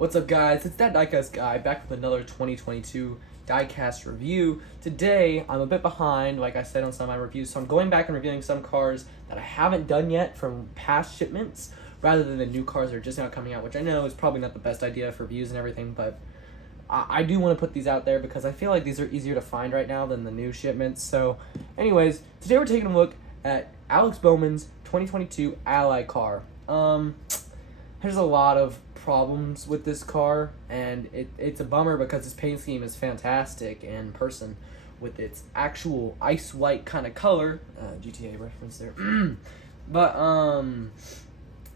What's up, guys? It's that Diecast guy back with another 2022 Diecast review. Today, I'm a bit behind, like I said on some of my reviews, so I'm going back and reviewing some cars that I haven't done yet from past shipments, rather than the new cars that are just now coming out, which I know is probably not the best idea for reviews and everything, but I do want to put these out there because I feel like these are easier to find right now than the new shipments. So, anyways, today we're taking a look at Alex Bowman's 2022 Ally car. There's a lot of problems with this car, and it's a bummer because this paint scheme is fantastic in person with its actual ice white kind of color. GTA reference there. But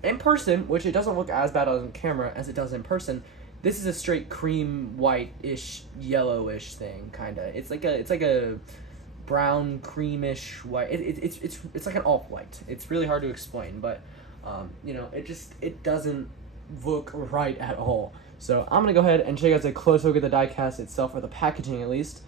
in person, which it doesn't look as bad on camera as it does in person, this is a straight cream white-ish, yellowish thing, kind of. It's like a brown creamish white. It's like an off-white. It's really hard to explain, but it doesn't look right at all. So I'm gonna go ahead and show you guys a close look at the diecast itself, or the packaging at least.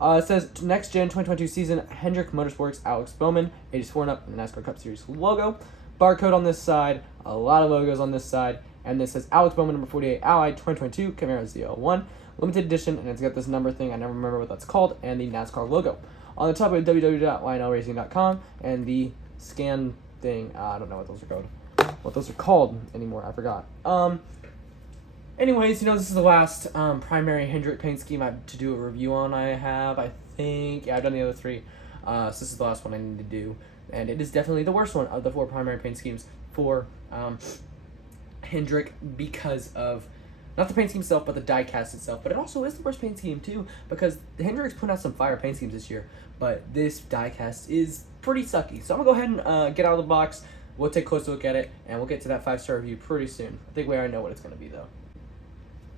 It says next gen 2022 season Hendrick Motorsports Alex Bowman, ages 4 and up, NASCAR Cup Series logo. Barcode on this side, a lot of logos on this side, and this says Alex Bowman number 48 Ally 2022 Camaro Z01 limited edition, and it's got this number thing, I never remember what that's called, and the NASCAR logo. On the top of www.lionlracing.com, and the scan thing, I don't know what those are called anymore, I forgot. Anyways, this is the last primary Hendrick paint scheme I have to do a review on. I think, I've done the other three, so this is the last one I need to do, and it is definitely the worst one of the 4 primary paint schemes for Hendrick, because of not the paint scheme itself, but the diecast itself. But it also is the worst paint scheme too, because Hendrick's put out some fire paint schemes this year, but this diecast is pretty sucky. So I'm gonna go ahead and get out of the box. We'll take a closer look at it, and we'll get to that 5-star review pretty soon. I think we already know what it's gonna be though.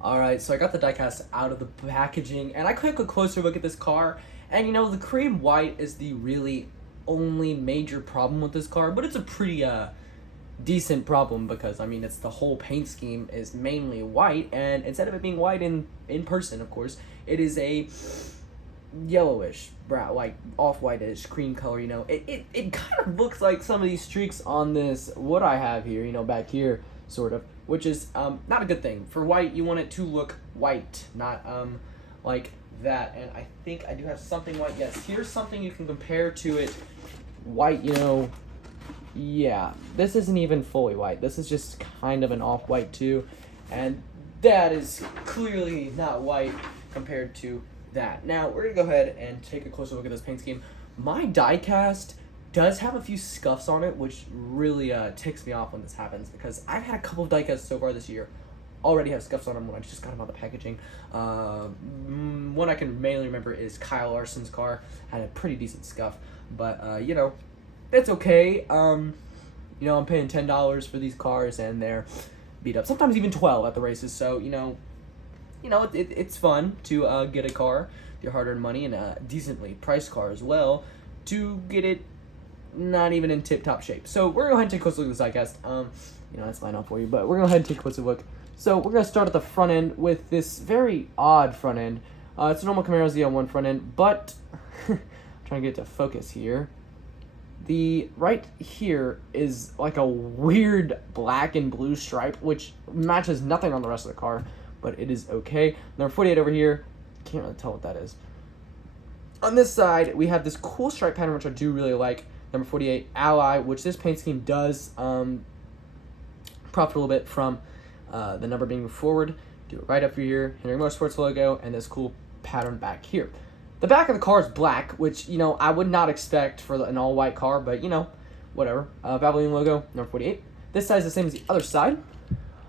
Alright, so I got the diecast out of the packaging, and I took a closer look at this car, and the cream white is the really only major problem with this car, but it's a pretty decent problem, because it's the whole paint scheme is mainly white, and instead of it being white in person, of course, it is a yellowish brown, like off-whitish cream color. It kind of looks like some of these streaks on this what I have here, back here, sort of, which is not a good thing. For white, you want it to look white, not like that. And I think I do have something white. Yes, here's something you can compare to it white. Yeah, this isn't even fully white. This is just kind of an off-white too, and that is clearly not white compared to that. Now, we're going to go ahead and take a closer look at this paint scheme. My diecast does have a few scuffs on it, which really ticks me off when this happens, because I've had a couple of diecasts so far this year already have scuffs on them when I just got them out of the packaging. One I can mainly remember is Kyle Larson's car. Had a pretty decent scuff, but, that's okay. I'm paying $10 for these cars, and they're beat up. Sometimes even $12 at the races, so, it's fun to get a car, your hard-earned money, and a decently priced car as well, to get it not even in tip-top shape. So we're going to go ahead and take a closer look at this diecast. That's line up for you, but we're going to go ahead and take a closer look. So we're going to start at the front end with this very odd front end. It's a normal Camaro Z01 front end, but I'm trying to get it to focus here. The right here is like a weird black and blue stripe, which matches nothing on the rest of the car, but it is okay. Number 48 over here, can't really tell what that is. On this side, we have this cool stripe pattern, which I do really like. Number 48 Ally, which this paint scheme does profit a little bit from the number being forward. Do it right up here, Hendrick Motorsports logo, and this cool pattern back here. The back of the car is black, which, I would not expect for an all-white car, but, whatever. Bowman logo, number 48. This side is the same as the other side.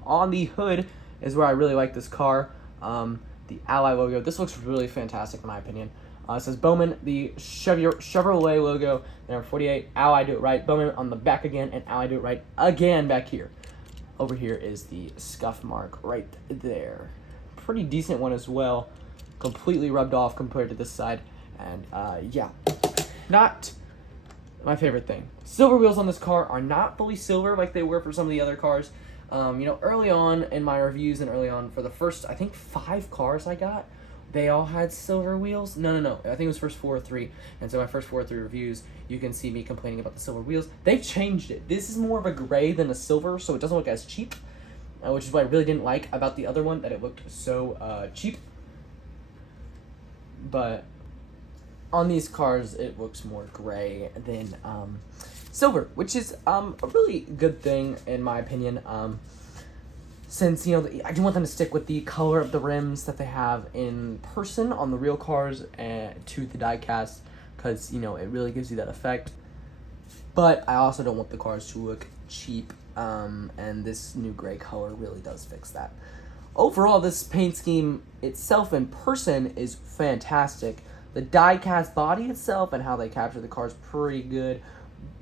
On the hood is where I really like this car. The Ally logo. This looks really fantastic in my opinion. It says Bowman, the Chevrolet logo, number 48. Ally, do it right. Bowman on the back again, and Ally, do it right again back here. Over here is the scuff mark right there. Pretty decent one as well. Completely rubbed off compared to this side, and yeah, not my favorite thing. Silver wheels on this car are not fully silver like they were for some of the other cars. Early on in my reviews, and early on for the first, I think 5 cars I got, they all had silver wheels. No, I think it was first 4 or 3, and so my first 4 or 3 reviews, you can see me complaining about the silver wheels. They've changed it. This is more of a gray than a silver, so it doesn't look as cheap. which is what I really didn't like about the other one, that it looked so cheap. But on these cars, it looks more gray than silver, which is a really good thing in my opinion. Since, you know, I do want them to stick with the color of the rims that they have in person on the real cars and to the diecast, because, you know, it really gives you that effect. But I also don't want the cars to look cheap, and this new gray color really does fix that. Overall, this paint scheme itself in person is fantastic. The diecast body itself and how they capture the car is pretty good,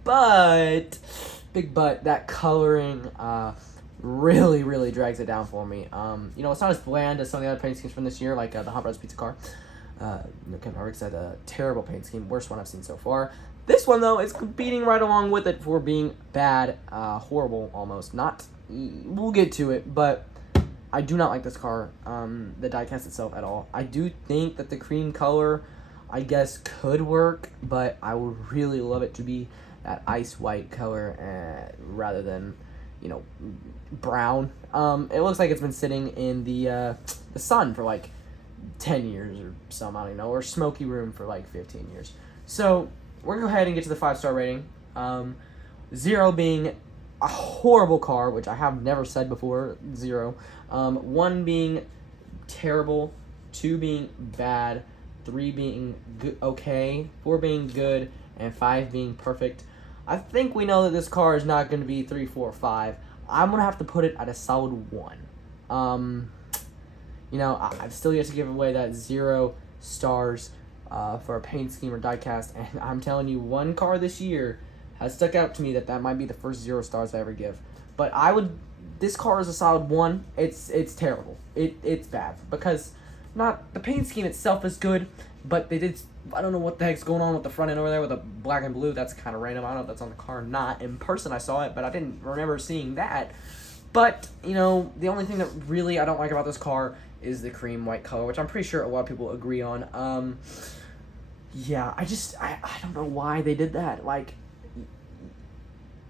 but, big but, that coloring really drags it down for me. You know, it's not as bland as some of the other paint schemes from this year, like the Hot Rods Pizza car. Kevin Harvick had a terrible paint scheme, worst one I've seen so far. This one, though, is competing right along with it for being bad, horrible almost. Not, we'll get to it, but I do not like this car, the diecast itself at all. I do think that the cream color, I guess, could work, but I would really love it to be that ice white color rather than, you know, brown. It looks like it's been sitting in the sun for like 10 years or some, I don't know, or smoky room for like 15 years. So we're gonna go ahead and get to the 5-star rating. 0 being a horrible car, which I have never said before. 0. 1 being terrible, 2 being bad, 3 being okay, 4 being good, and 5 being perfect. I think we know that this car is not going to be 3, 4, 5. I'm going to have to put it at a solid 1. You know, I've still yet to give away that 0 stars for a paint scheme or diecast, and I'm telling you, one car this year has stuck out to me that might be the first 0 stars I ever give. But this car is a solid 1. It's terrible. It's bad, because not the paint scheme itself is good, but they did, I don't know what the heck's going on with the front end over there with the black and blue. That's kind of random. I don't know if that's on the car or not. In person, I saw it, but I didn't remember seeing that. But, you know, the only thing that really I don't like about this car is the cream white color, which I'm pretty sure a lot of people agree on. Yeah, I don't know why they did that. Like,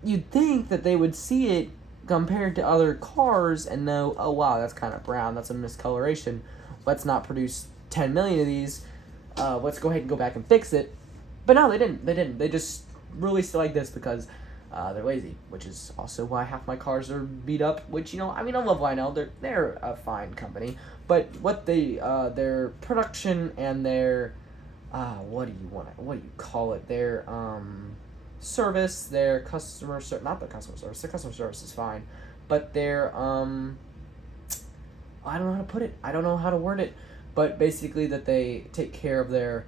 you'd think that they would see it compared to other cars and know, oh, wow, that's kind of brown. That's a miscoloration. Let's not produce 10 million of these. Let's go ahead and go back and fix it. But no, they didn't. They just released it like this because they're lazy, which is also why half my cars are beat up. Which, you know, I mean, I love Lionel. They're a fine company, but what their production and their what do you call it? Their service, their customer service, not their customer service. Their customer service is fine, but their I don't know how to put it. I don't know how to word it. But basically that they take care of their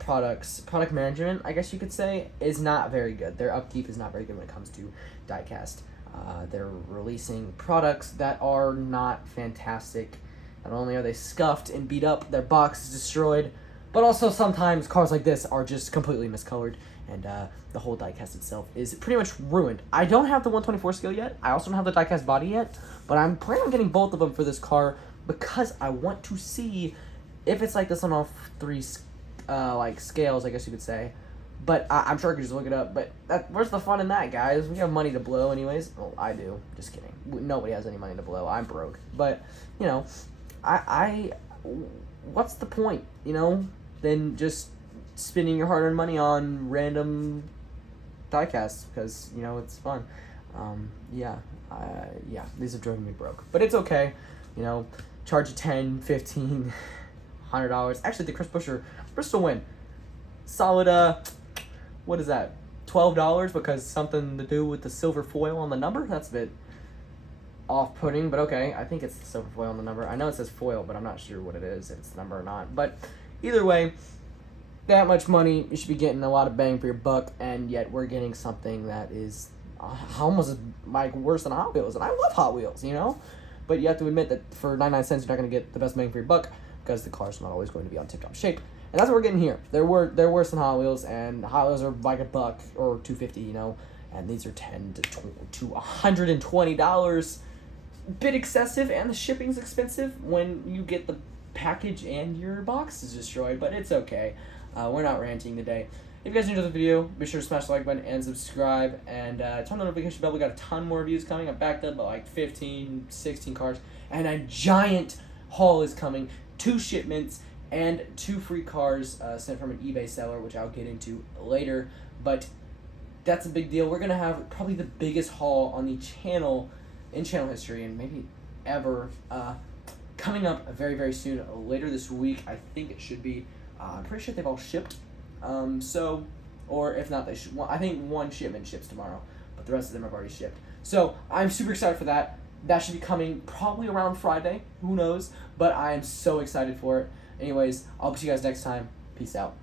product management, I guess you could say, is not very good. Their upkeep is not very good when it comes to diecast. They're releasing products that are not fantastic. Not only are they scuffed and beat up, their box is destroyed, but also sometimes cars like this are just completely miscolored, and the whole diecast itself is pretty much ruined. I don't have the 124 scale yet. I also don't have the diecast body yet, but I'm planning on getting both of them for this car, because I want to see if it's like this on all 3 like scales, I guess you could say. But I'm sure I could just look it up. But where's the fun in that, guys? We have money to blow anyways. Well, I do. Just kidding. Nobody has any money to blow. I'm broke. But, you know, what's the point, you know, than just spending your hard-earned money on random diecasts, because, you know, it's fun. Yeah, these have driven me broke. But it's okay, you know. Charge you $10, $15, $100. Actually, the Chris Buescher Bristol win. Solid, what is that? $12 because something to do with the silver foil on the number? That's a bit off-putting, but okay. I think it's the silver foil on the number. I know it says foil, but I'm not sure what it is, if it's the number or not. But either way, that much money, you should be getting a lot of bang for your buck, and yet we're getting something that is almost like worse than Hot Wheels. And I love Hot Wheels, you know? But you have to admit that for 99 cents, you're not going to get the best bang for your buck, because the car's not always going to be on tip-top shape. And that's what we're getting here. They're worse than Hot Wheels, and Hot Wheels are like $1 or $2.50, you know, and these are $10 to $120. Bit excessive, and the shipping's expensive when you get the package and your box is destroyed, but it's okay. We're not ranting today. If you guys enjoyed the video, be sure to smash the like button and subscribe. And turn on the notification bell. We got a ton more reviews coming. I'm backed up by like 15, 16 cars. And a giant haul is coming. 2 shipments and 2 free cars sent from an eBay seller, which I'll get into later. But that's a big deal. We're going to have probably the biggest haul on the channel in channel history and maybe ever coming up very, very soon. Later this week, I think it should be. I'm pretty sure they've all shipped. Or if not, they should. I think 1 shipment ships tomorrow, but the rest of them have already shipped. So I'm super excited for that. That should be coming probably around Friday. Who knows? But I am so excited for it. Anyways, I'll see you guys next time. Peace out.